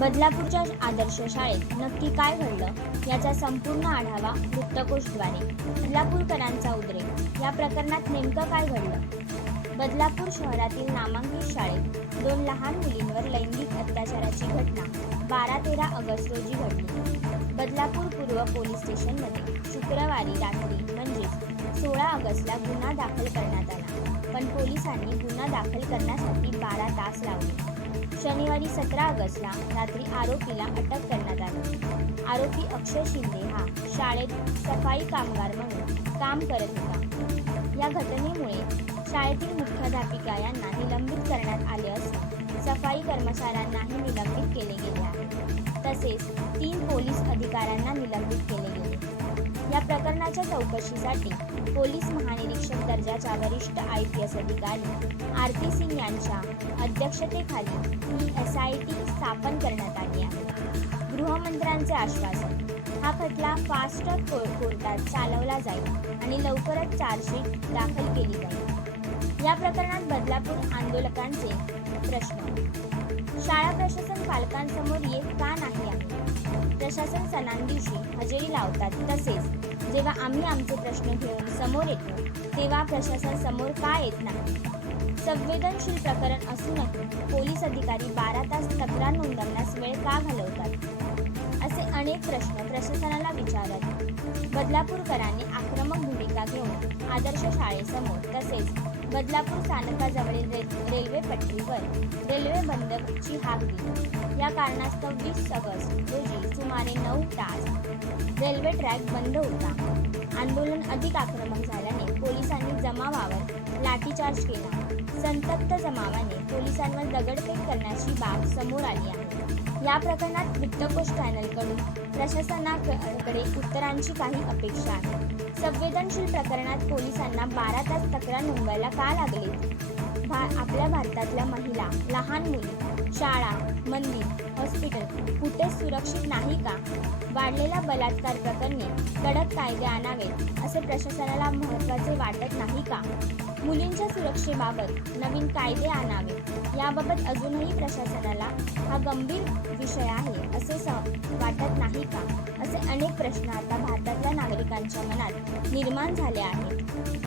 बदलापूरच्या आदर्श शाळेत नक्की काय घडलं याचा संपूर्ण आढावा वृत्तकोशद्वारे बदलापूरकरांचा उद्रेक. या प्रकरणात नेमकं काय घडलं? बदलापूर शहरातील नामांकित शाळेत दोन लहान मुलींवर लैंगिक अत्याचाराची घटना बारा तेरा ऑगस्ट रोजी घडली. बदलापूर पूर्व पोलीस स्टेशनमध्ये शुक्रवारी रात्री म्हणजेच सोळा ऑगस्टला गुन्हा दाखल करण्यात आला. पण पोलिसांनी गुन्हा दाखल करण्यासाठी बारा तास लावले. शनिवारी सतरा ऑगस्टला रात्री आरोपीला अटक करण्यात आली. आरोपी अक्षय शिंदे हा शाळेत सफाई कामगार म्हणून काम करत होता. या घटनेमुळे शाळेतील मुख्याध्यापिका यांना निलंबित करण्यात आले असून सफाई कर्मचाऱ्यांनाही निलंबित केले गेले आहे. तसेच तीन पोलीस अधिकाऱ्यांना निलंबित केले या प्रकरणाच्या चौकशीसाठी पोलीस महानिरीक्षक दर्जाच्या वरिष्ठ आय पी एस अधिकारी आरती सिंग यांच्या अध्यक्षतेखाली ही एस आय टी स्थापन करण्यात आली आहे. गृहमंत्र्यांचे आश्वासन हा खटला फास्ट ट्रॅक को- कोर्टात चालवला जाईल आणि लवकरच चार्जशीट दाखल केली जाईल. या प्रकरणात बदलापूर आंदोलकांचे प्रश्न शाळा प्रशासन पालकांसमोर येत का नाही प्रशासन सणांदिवशी हजेरी लावतात. तसेच जेव्हा आम्ही आमचे प्रश्न घेऊन समोर येतो तेव्हा प्रशासन समोर का येत नाही? संवेदनशील प्रकरण असूनही पोलीस अधिकारी बारा तास तक्रार नोंदवण्यास वेळ का घालवतात? असे अनेक प्रश्न प्रशासनाला विचारत बदलापूरकरांनी आक्रमक भूमिका घेऊन आदर्श शाळेसमोर तसेच बदलापूर स्थानकाजवळील रे रेल्वे पट्टीवर रेल्वे बंदची हाक दिली या कारणास्तव वीस ऑगस्ट रोजी सुमारे नऊ तास रेल्वे ट्रॅक बंद होता. आंदोलन अधिक आक्रमक झाल्याने पोलिसांनी जमावावर लाठीचार्ज केला. संतप्त जमावाने पोलिसांवर दगडफेक करण्याची बाब समोर आली आहे. या प्रकरणात वृत्तकोश चॅनलकडून प्रशासनाकडे उत्तरांची काही अपेक्षा आहे. संवेदनशील प्रकरणात पोलिसांना बारा तास तक्रार नोंदवायला का लागले? भा आपल्या भारतातल्या महिला लहान मुली शाळा मंदिर हॉस्पिटल कुठेच सुरक्षित नाही का? वाढलेल्या बलात्कार प्रकरणी कडक कायदे आणावेत असे प्रशासनाला महत्त्वाचे वाटत नाही का? मुलींच्या सुरक्षेबाबत नवीन कायदे आणावे याबाबत अजूनही प्रशासनाला हा गंभीर विषय आहे असे स वाटत नाही का? असे अनेक प्रश्न आता भारतातल्या नागरिकांच्या मनात निर्माण झाले आहेत.